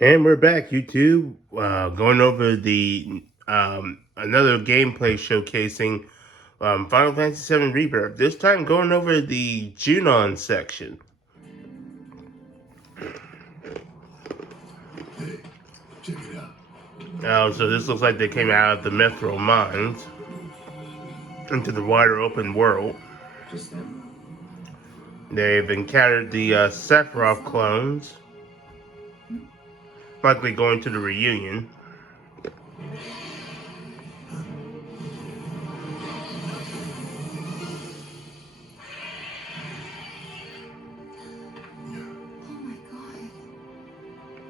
And we're back, YouTube, going over the another gameplay showcasing Final Fantasy VII Rebirth. This time, going over the Junon section. Hey, check it out. So this looks like they came out of the Mithril mines into the wider open world. Just them? They've encountered the Sephiroth clones, likely going to the reunion.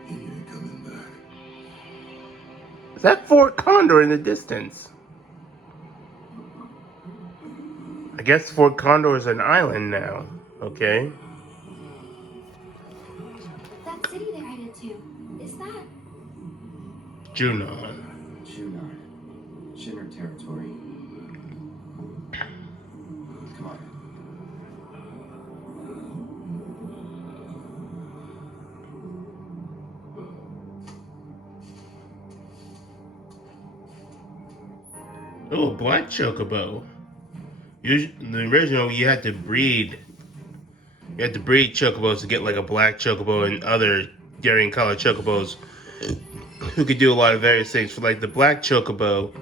He ain't coming back. Is that Fort Condor in the distance? I guess Fort Condor is an island now. Okay. That city they're headed to, is that? Junon. Junon. Shinra territory. Come on. Oh, black chocobo. In the original, you had to breed. You had to breed chocobos to get like a black chocobo and other varying color chocobos who could do a lot of various things. For like the black chocobo,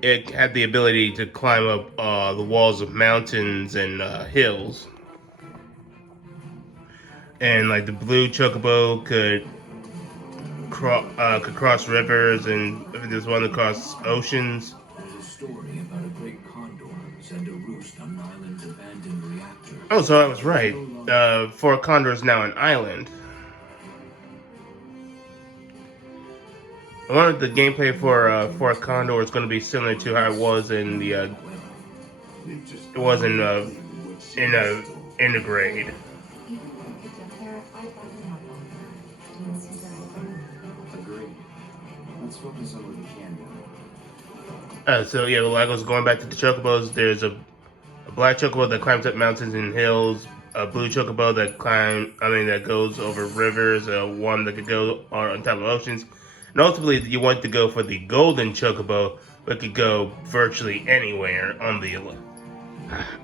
it had the ability to climb up the walls of mountains and hills, and like the blue chocobo could cross rivers, and if there's one that cross oceans. There's a story about a great condor sent a roost on an island's abandoned reactor. Oh, so I was right. Fort Condor is now an island. I wonder if the gameplay for Fort Condor is going to be similar to how it was in the it was in Intergrade. Agreed. Let's focus on what we can do. So yeah, like I was going back to the chocobos. There's a black chocobo that climbs up mountains and hills. A blue chocobo that goes over rivers. One that could go on top of oceans. And ultimately, you want to go for the golden chocobo, but could go virtually anywhere on the island.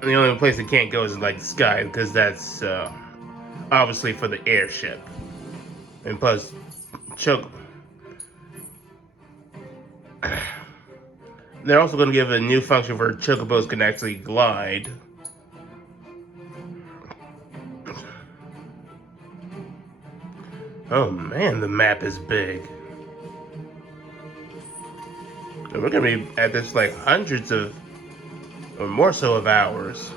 The only place it can't go is like the sky, because that's obviously for the airship. And plus, they're also going to give a new function where chocobos can actually glide. Oh man, the map is big. And we're going to be at this like hundreds of, or more so of hours.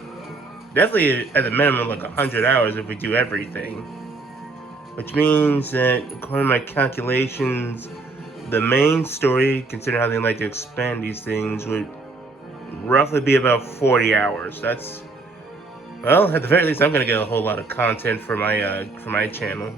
Definitely at the minimum like 100 hours if we do everything. Which means that, according to my calculations, the main story, considering how they like to expand these things, would roughly be about 40 hours. That's, well, at the very least, I'm gonna get a whole lot of content for my channel.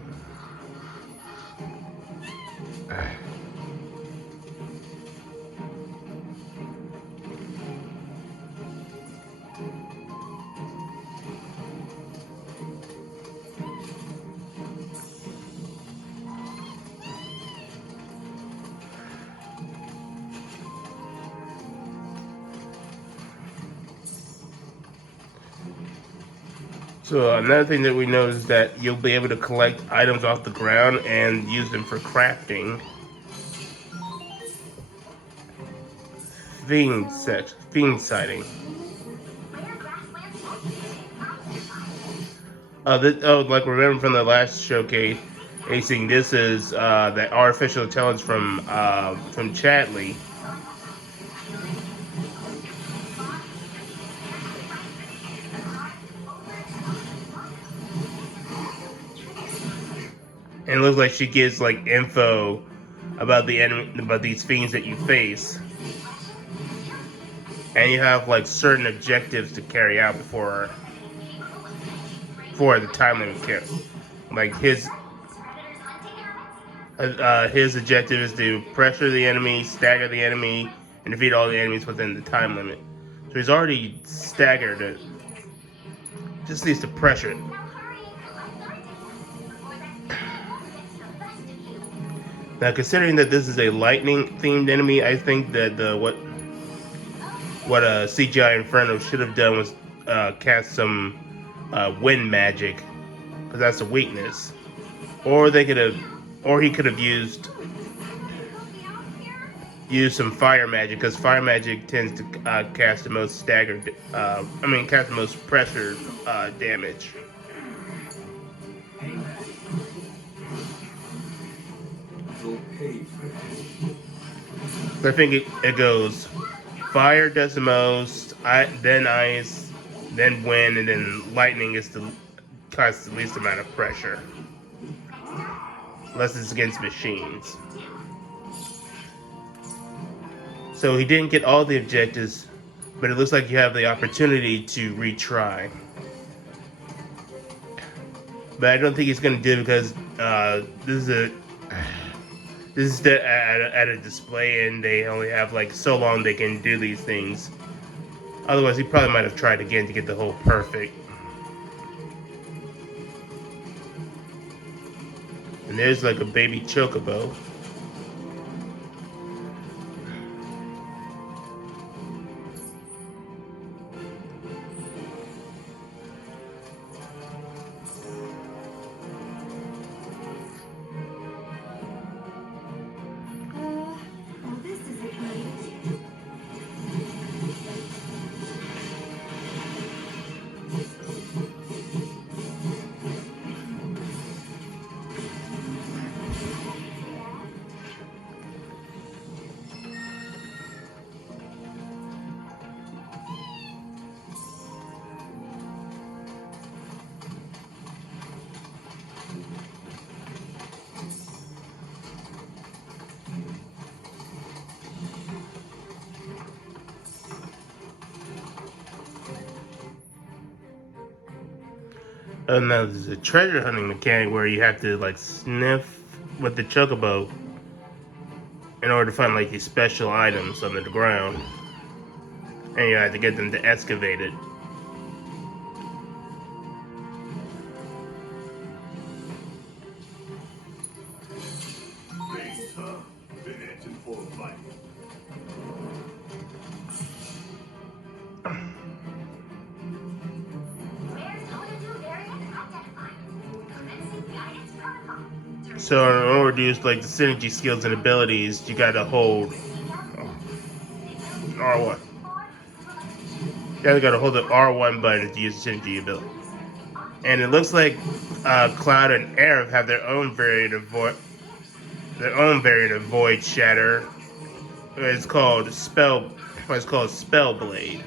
So another thing that we know is that you'll be able to collect items off the ground and use them for crafting. Fiend sighting. Like remember from the last showcase, acing. This is the artificial intelligence from Chatley. And it looks like she gives like info about the enemy, about these fiends that you face, and you have like certain objectives to carry out before the time limit carry. Like his objective is to pressure the enemy, stagger the enemy, and defeat all the enemies within the time limit. So he's already staggered it. Just needs to pressure it. Now, considering that this is a lightning-themed enemy, I think that what CGI Inferno should have done was cast some wind magic, because that's a weakness. Or they could have, or he could have used some fire magic, because fire magic tends to cast the most staggered. Cast the most pressure damage. Hey, man. You'll pay for that. So I think it goes fire does the most, then ice, then wind, and then lightning is the causes the least amount of pressure. Unless it's against machines. So he didn't get all the objectives, but it looks like you have the opportunity to retry. But I don't think he's going to do it because this is at a display and they only have like so long they can do these things. Otherwise, he probably might have tried again to get the whole perfect. And there's like a baby chocobo. Well, this isn't right. And now there's a treasure hunting mechanic where you have to like sniff with the chocobo in order to find like these special items under the ground. And you have to get them to excavate it. Base, huh? Been itching for a fight. So in order to use like the synergy skills and abilities, you gotta hold R1. You gotta hold the R1 button to use the synergy ability. And it looks like Cloud and Aerith have their own variant of Void Shatter. It's called Spell Blade.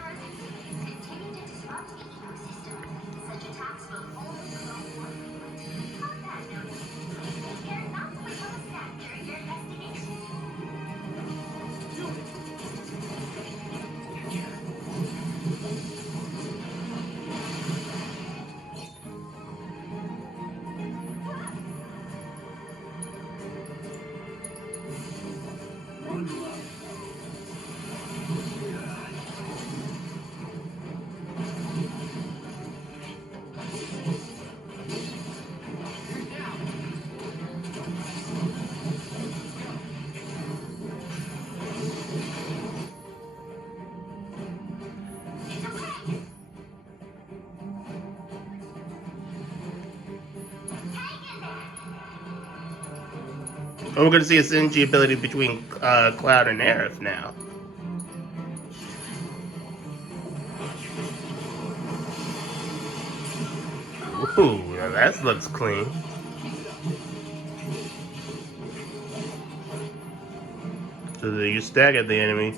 And we're gonna see a synergy ability between Cloud and Aerith now. Ooh, now that looks clean. So you stagger the enemy.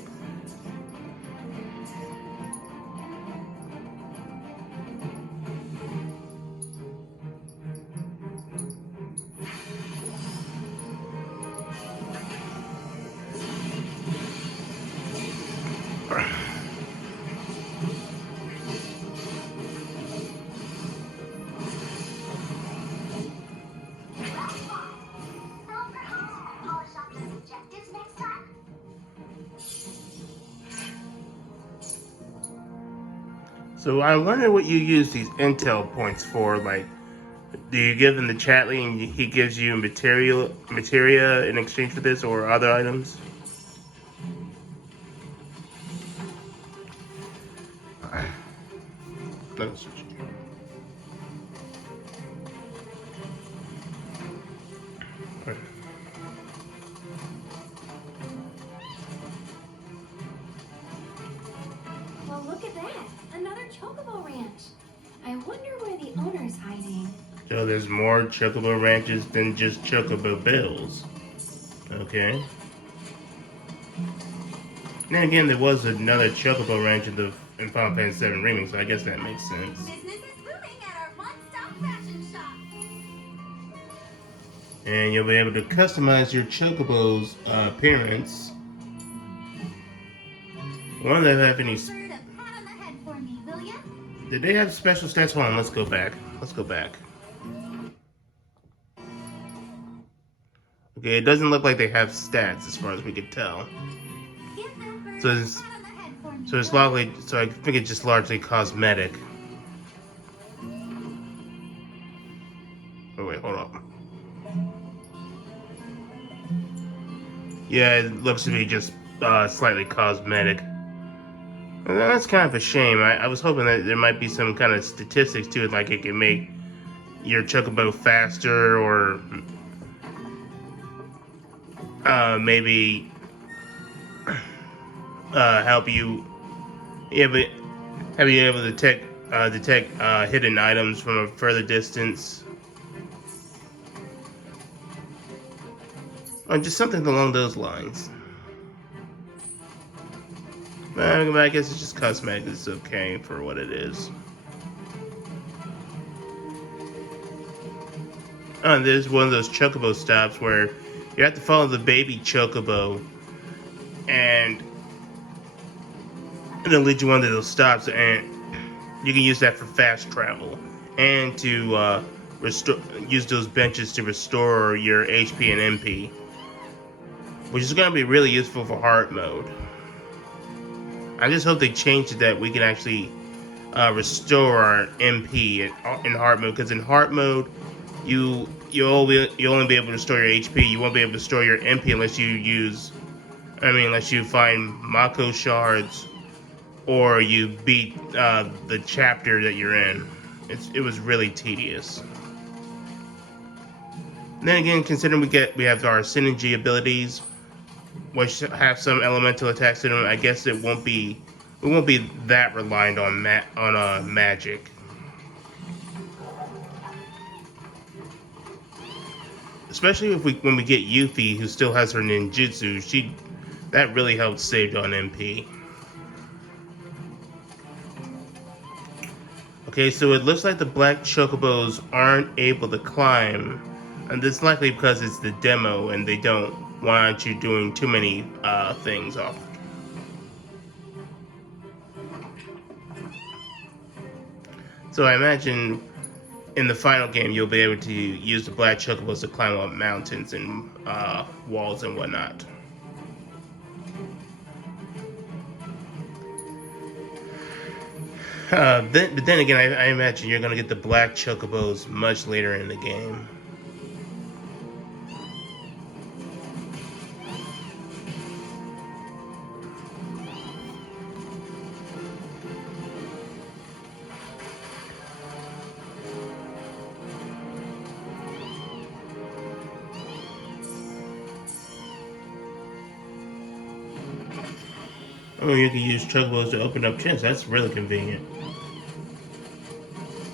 So I wonder what you use these intel points for, like Do you give him the chatly and he gives you materia in exchange for this or other items? Let's switch. Well, look at that. Another Chocobo Ranch. I wonder where the owner's hiding. So there's more Chocobo ranches than just Chocobo Bills. Okay. Then again, there was another Chocobo ranch in Final Fantasy VII Remake, so I guess that makes sense. Business is booming at our one-stop fashion shop. And you'll be able to customize your Chocobo's appearance. I wonder if they have any. Bird, a pat on the head for me, will ya? Did they have special stats? Hold on, let's go back. Okay, it doesn't look like they have stats as far as we could tell. Give that bird So a it's, pat on the head for me. so it's likely. So I think it's just largely cosmetic. Oh wait, hold on. Yeah, it looks to be just slightly cosmetic. And that's kind of a shame. I was hoping that there might be some kind of statistics to it, like it can make your Chocobo faster, or maybe help you, have you able to detect hidden items from a further distance, or just something along those lines. I guess it's just cosmetic. It's okay for what it is. There's one of those Chocobo stops where you have to follow the baby Chocobo, and it'll lead you one of those stops, and you can use that for fast travel and to use those benches to restore your HP and MP, which is going to be really useful for hard mode. I just hope they change it that we can actually restore our MP in hard mode, because in hard mode you'll only be able to restore your HP. You won't be able to store your MP unless you find Mako shards or you beat the chapter that you're in. It was really tedious. And then again, considering we have our synergy abilities, which have some elemental attacks to them, I guess we won't be that reliant on magic. Especially when we get Yuffie, who still has her ninjutsu, that really helps save on MP. Okay, so it looks like the black chocobos aren't able to climb, and this is likely because it's the demo and they don't want you doing too many things off. So I imagine in the final game you'll be able to use the black chocobos to climb up mountains and walls and whatnot. But then again, I imagine you're going to get the black chocobos much later in the game. Oh, you can use chocobos to open up chests. That's really convenient.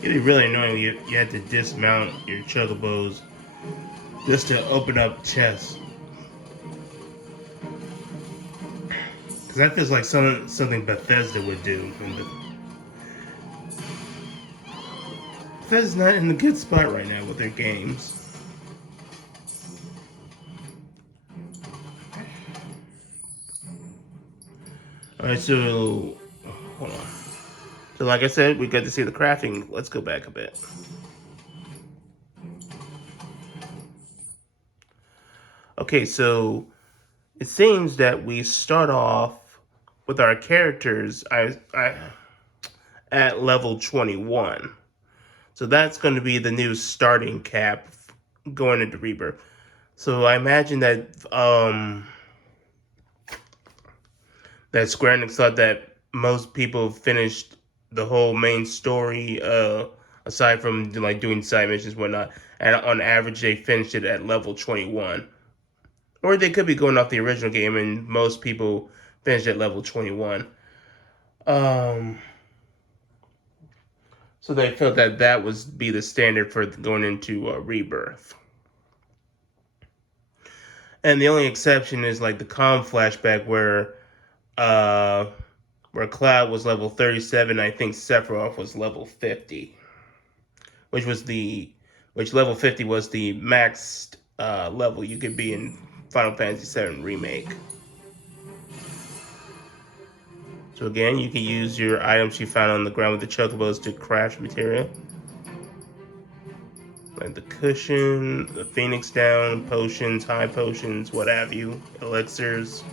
It'd be really annoying you had to dismount your chocobos just to open up chests. Because that feels like something Bethesda would do. Bethesda's not in a good spot right now with their games. Alright, so hold on. So like I said, we got to see the crafting. Let's go back a bit. Okay, so it seems that we start off with our characters at level 21. So that's going to be the new starting cap going into Rebirth. So I imagine that Square Enix thought that most people finished the whole main story, aside from like doing side missions and whatnot, and on average they finished it at level 21. Or they could be going off the original game, and most people finished at level 21. Um, so they felt that that was be the standard for going into Rebirth. And the only exception is like the calm flashback uh, where Cloud was level 37. I think Sephiroth was level 50, which was which level 50 was the maxed level you could be in Final Fantasy VII Remake. So again, you can use your items you found on the ground with the chocobos to craft material. Like the cushion, the phoenix down, potions, high potions, what have you, elixirs.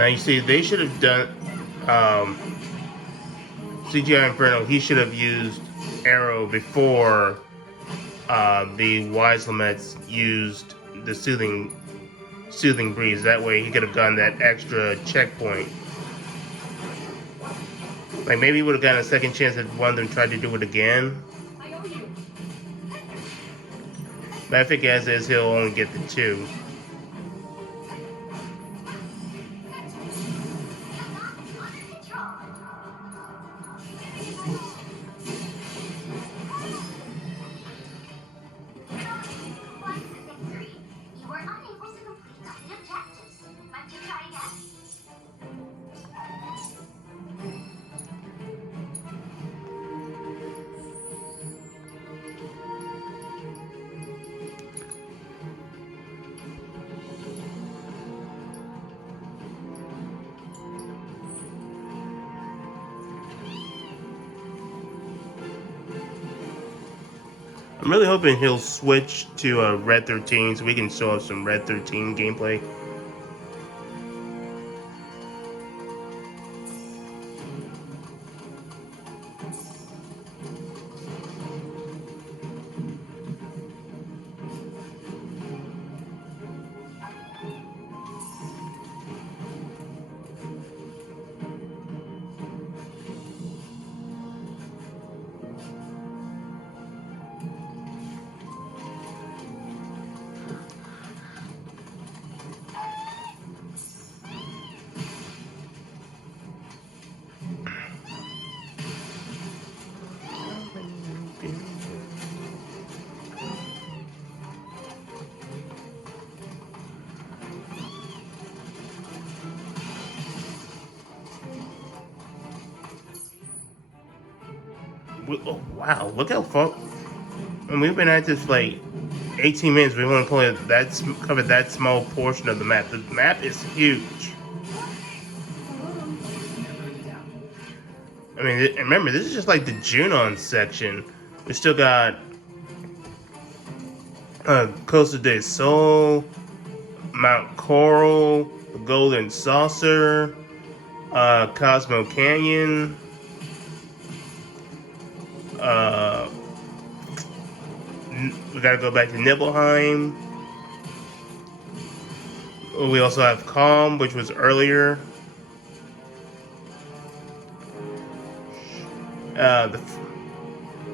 Now you see, they should have done CGI Inferno. He should have used Arrow before the Wise Lamets used the soothing breeze. That way, he could have gotten that extra checkpoint. Like maybe he would have gotten a second chance if one of them tried to do it again. But I think as is, he'll only get the 2. I'm really hoping he'll switch to Red 13 so we can show off some Red 13 gameplay. Oh, wow, look how far. And we've been at this for like 18 minutes. We've only covered that small portion of the map. The map is huge. I mean, remember, this is just like the Junon section. We still got Costa del Sol, Mount Coral, the Golden Saucer, Cosmo Canyon, we gotta go back to Nibelheim. We also have Calm, which was earlier.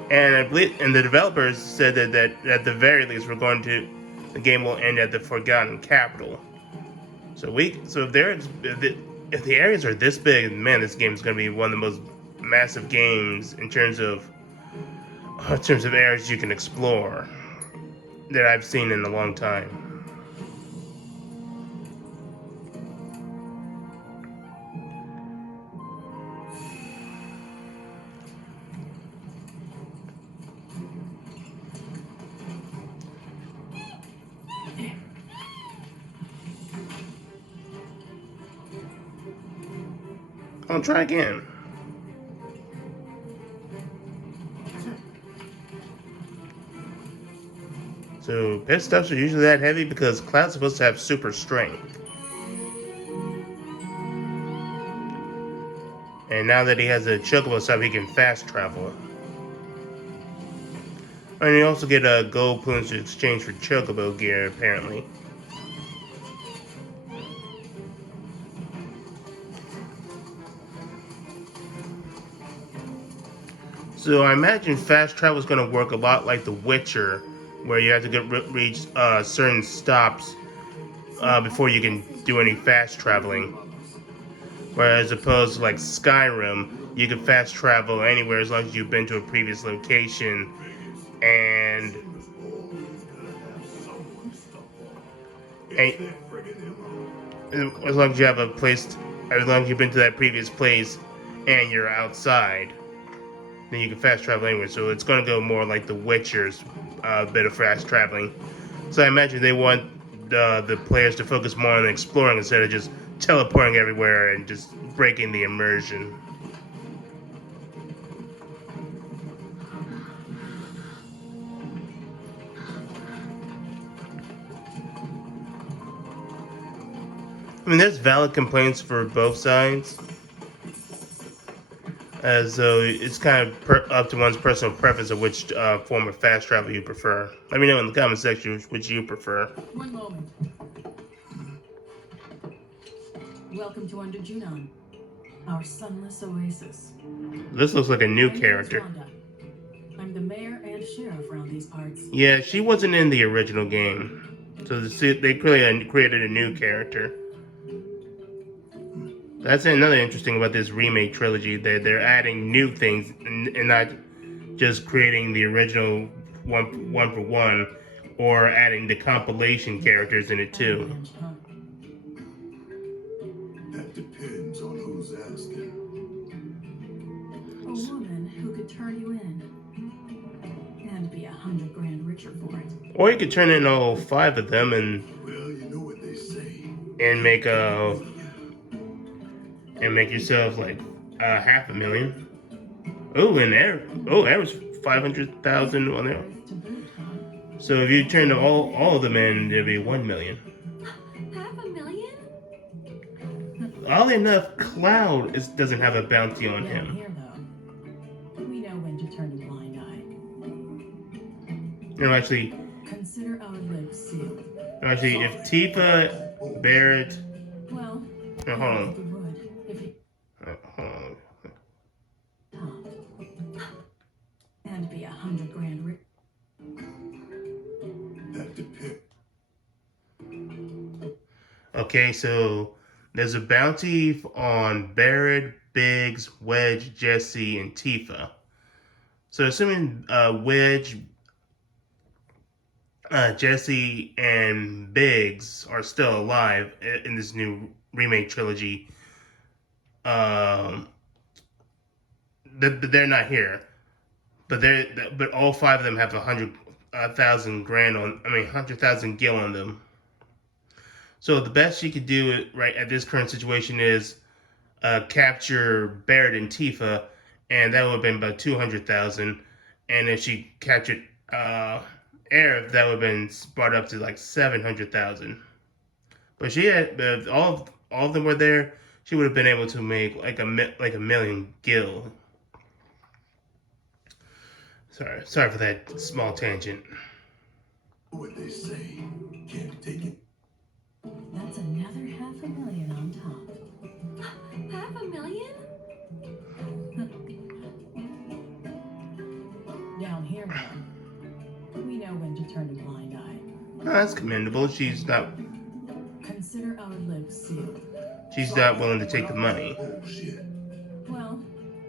And I believe, and the developers said that at the very least, the game will end at the Forgotten Capital. So if the areas are this big, man, this game is going to be one of the most massive games in terms of areas you can explore that I've seen in a long time. I'll try again. So pit stops are usually that heavy because Cloud's supposed to have super strength. And now that he has a chocobo stop, he can fast travel. And you also get gold plumes to exchange for chocobo gear, apparently. So I imagine fast travel is going to work a lot like The Witcher, where you have to reach certain stops before you can do any fast traveling. Whereas opposed to like Skyrim, you can fast travel anywhere as long as you've been to a previous location, and as long as you have a place, as long as you've been to that previous place, and you're outside, then you can fast travel anywhere. So it's going to go more like The Witcher's bit of fast traveling. So I imagine they want the players to focus more on exploring instead of just teleporting everywhere and just breaking the immersion. I mean, there's valid complaints for both sides, as though it's kind of up to one's personal preference of which form of fast travel you prefer. Let me know in the comment section which you prefer. One moment. Welcome to Under Junon, our sunless oasis. This looks like a new My name is character. Rhonda. I'm the mayor and sheriff around these parts. Yeah, she wasn't in the original game, so they clearly created a new character. That's another interesting about this remake trilogy, that they're adding new things and not just creating the original one for one, or adding the compilation characters in it too. That depends on who's asking. A woman who could turn you in and be 100 grand richer for it. Or you could turn in all 5 of them and Well, you know what they say. make yourself like $500,000. Oh, and there was 500,000 on there. So if you turn all of them in, it'd be 1 million. $500,000? Oddly enough, Cloud doesn't have a bounty on him. Here, though. We know when to turn a blind eye. No, actually, Consider our lips sealed. if Tifa, Barrett, Well, no, hold on. we would if you Hold on. and be 100 grand rich. That depends. Okay, so there's a bounty on Barrett, Biggs, Wedge, Jesse, and Tifa. So assuming Wedge, Jesse, and Biggs are still alive in this new remake trilogy, they're not here. But all 5 of them have 100,000 gil on them. So the best she could do right at this current situation is capture Barrett and Tifa, and that would have been about 200,000. And if she captured Aerith, that would have been brought up to like 700,000. But she had all of them were there. She would have been able to make like a million gil. Sorry for that small tangent. What they say. Can't take it. That's another $500,000 on top. $500,000? turned a blind eye. No, that's commendable. Consider our lips sealed. She's not willing to take the money. Bullshit. Well,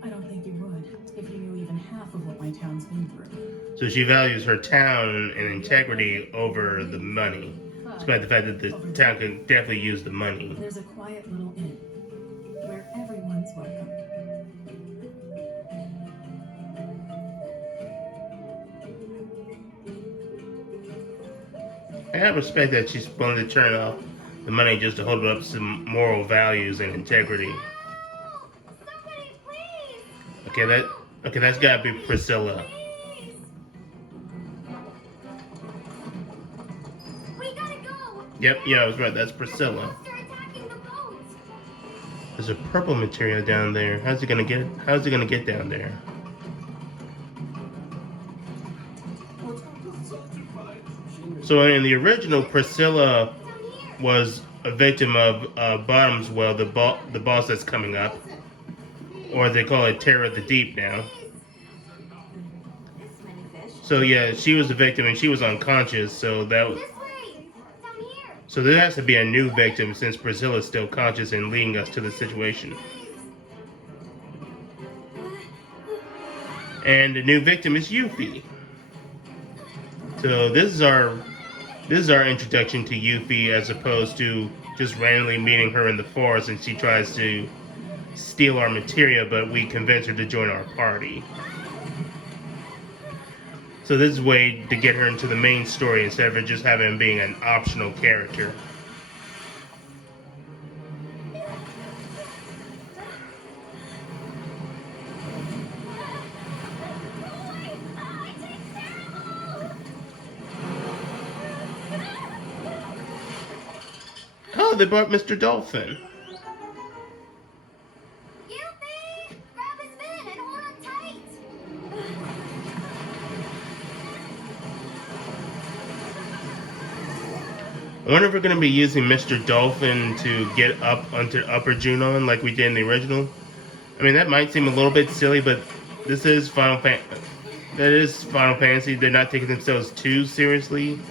I don't think you would if you knew even half of what my town's been through. So she values her town and integrity over the money. Despite the fact that the town can definitely use the money. There's a quiet little inn where everyone's welcome. I respect that she's willing to turn off the money just to hold up some moral values and integrity. Somebody, please! Okay, that's gotta be Priscilla. Please! We gotta go! Yep, yeah, I was right. That's Priscilla. Monster attacking the boat! There's a purple material down there. How's it gonna get down there? So in the original, Priscilla was a victim of Bottom's Well, the boss that's coming up, or they call it Terror of the Deep now. This many fish. So yeah, she was a victim and she was unconscious. So This way! Down here! so there has to be a new victim since Priscilla's still conscious and leading us to the situation. And the new victim is Yuffie. So this is our introduction to Yuffie, as opposed to just randomly meeting her in the forest and she tries to steal our materia, but we convince her to join our party. So this is a way to get her into the main story instead of just having him being an optional character. Oh, they brought Mr. Dolphin. Yuffie! Grab his fin and hold on tight! I wonder if we're going to be using Mr. Dolphin to get up onto Upper Junon like we did in the original. I mean, that might seem a little bit silly, but this is Final Fantasy. They're not taking themselves too seriously. Hey,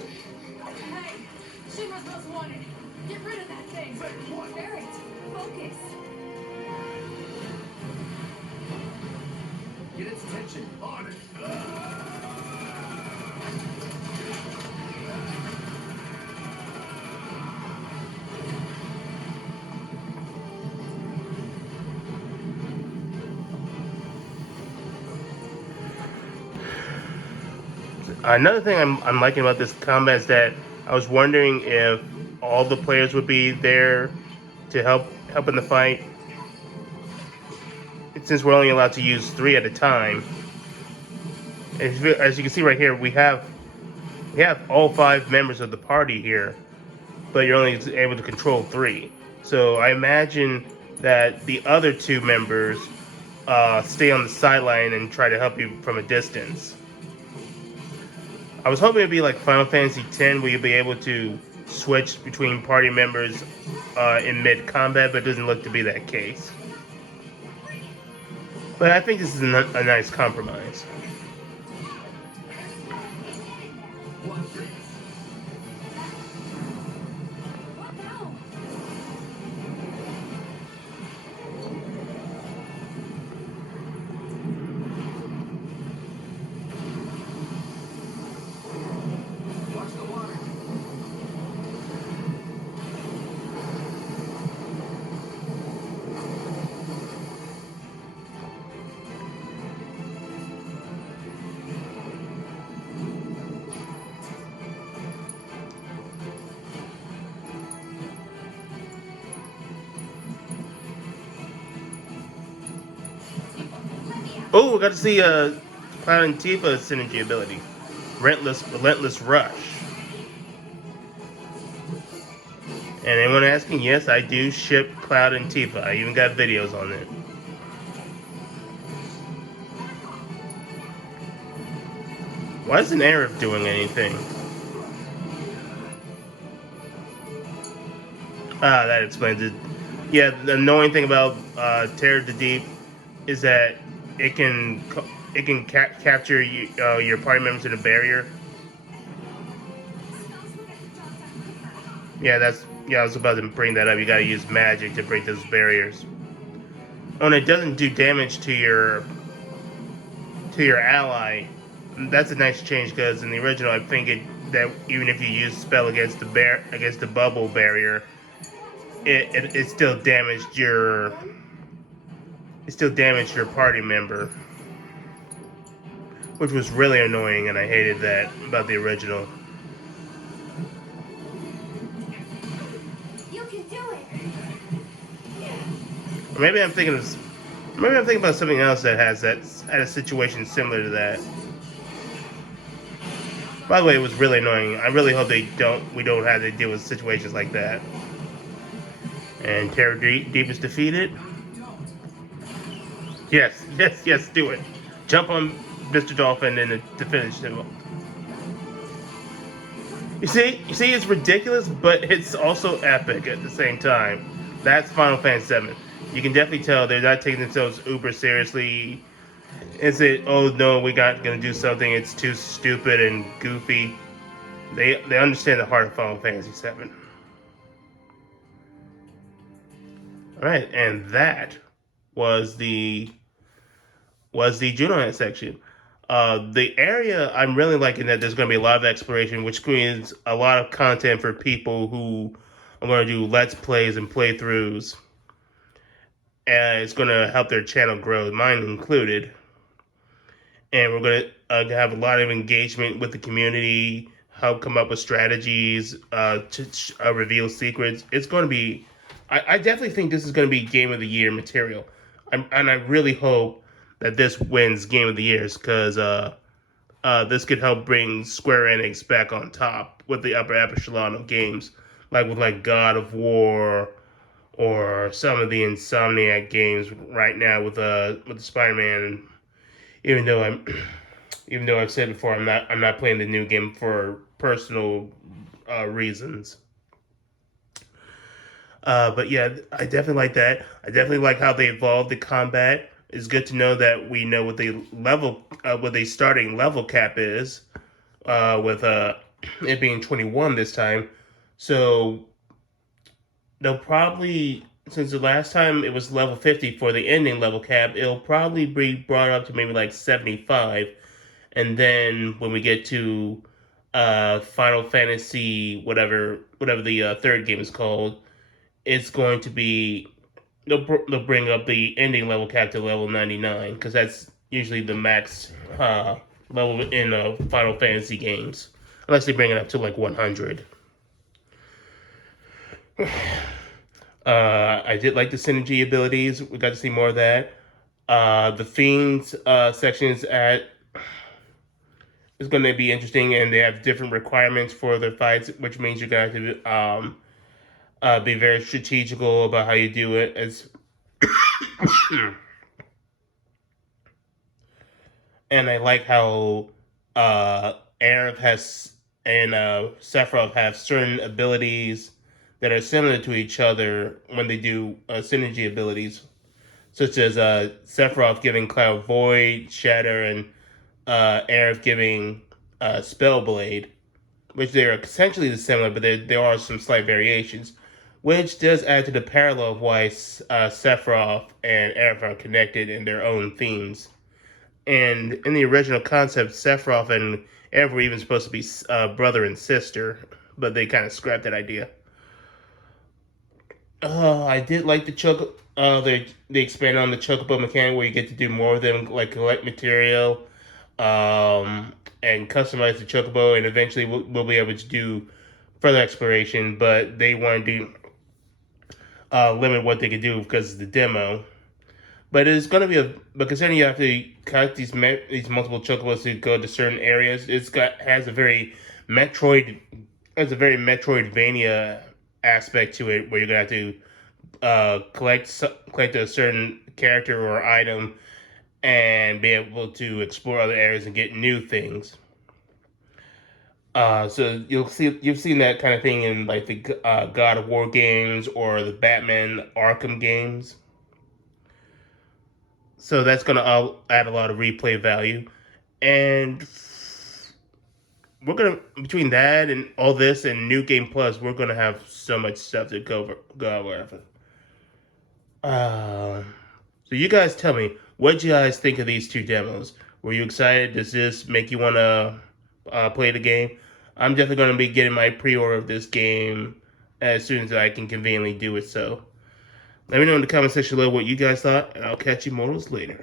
Shinra's most wanted. Get rid of that thing. Barrett, focus. Get its attention. On it. Another thing I'm liking about this combat is that I was wondering if all the players would be there to help in the fight. Since we're only allowed to use 3 at a time. As you can see right here, we have all 5 members of the party here, but you're only able to control 3. So I imagine that the other 2 members stay on the sideline and try to help you from a distance. I was hoping it'd be like Final Fantasy X, where you'd be able to switch between party members in mid-combat, but it doesn't look to be that case. But I think this is a nice compromise. Watch the water. Oh, we got to see Cloud and Tifa's synergy ability. Relentless Rush. And anyone asking, yes, I do ship Cloud and Tifa. I even got videos on it. Why isn't Aerith doing anything? Ah, that explains it. Yeah, the annoying thing about Terror of the Deep is that it can capture your party members in a barrier. I was about to bring that up. You gotta use magic to break those barriers. Oh, and it doesn't do damage to your ally. That's a nice change because in the original, I think that even if you use spell against the bubble barrier, it still damaged your party member, which was really annoying, and I hated that about the original. You can do it. Or maybe I'm thinking about something else that had a situation similar to that. By the way, it was really annoying. I really hope we don't have to deal with situations like that. And Terra Deep is defeated. Yes, do it. Jump on Mr. Dolphin and to finish him. You see, it's ridiculous, but it's also epic at the same time. That's Final Fantasy VII. You can definitely tell they're not taking themselves uber seriously. Is it? Oh no, we got gonna do something. It's too stupid and goofy. They understand the heart of Final Fantasy VII. All right, and that was the Junon section. The area I'm really liking that there's going to be a lot of exploration, which means a lot of content for people who are going to do let's plays and playthroughs, and it's going to help their channel grow, mine included. And we're going to have a lot of engagement with the community, help come up with strategies, to reveal secrets. It's going to be, I definitely think this is going to be Game of the Year material, and I really hope that this wins Game of the Years because this could help bring Square Enix back on top with the upper echelon of games, like with like God of War or some of the Insomniac games right now with the Spider-Man. Even though I'm, even though I've said before, I'm not playing the new game for personal reasons. But yeah, I definitely like that. I definitely like how they evolved the combat. It's good to know that we know what the starting level cap is, with it being 21 this time. So they'll probably, since the last time it was level 50 for the ending level cap, it'll probably be brought up to maybe like 75, and then when we get to Final Fantasy, whatever the third game is called, it's going to be they'll bring up the ending level cap to level 99 because that's usually the max level in Final Fantasy games, unless they bring it up to like 100. I did like the synergy abilities. We got to see more of that. The Fiends sections is going to be interesting, and they have different requirements for their fights, which means you're going to have to be very strategical about how you do it. As and I like how Aerith has and Sephiroth have certain abilities that are similar to each other when they do synergy abilities, such as Sephiroth giving Cloud Void, Shatter, and Aerith giving Spellblade, which they are essentially the similar, but there are some slight variations, which does add to the parallel of why Sephiroth and Aerith are connected in their own themes. And in the original concept, Sephiroth and Aerith were even supposed to be brother and sister, but they kind of scrapped that idea. I did like the they expanded on the chocobo mechanic where you get to do more of them, like collect material, and customize the chocobo, and eventually we'll be able to do further exploration. But they wanted to limit what they could do because of the demo. But it's going to be but considering you have to cut these multiple chocobos to go to certain areas, has a very Metroidvania aspect to it, where you're gonna have to collect a certain character or item and be able to explore other areas and get new things. So you've seen that kind of thing in like the God of War games or the Batman Arkham games. So that's gonna add a lot of replay value, and we're gonna, between that and all this and New Game Plus, we're gonna have so much stuff to go over. So you guys tell me, what do you guys think of these two demos? Were you excited? Does this make you want to play the game? I'm definitely going to be getting my pre-order of this game as soon as I can conveniently do it. So let me know in the comment section below what you guys thought, and I'll catch you mortals later.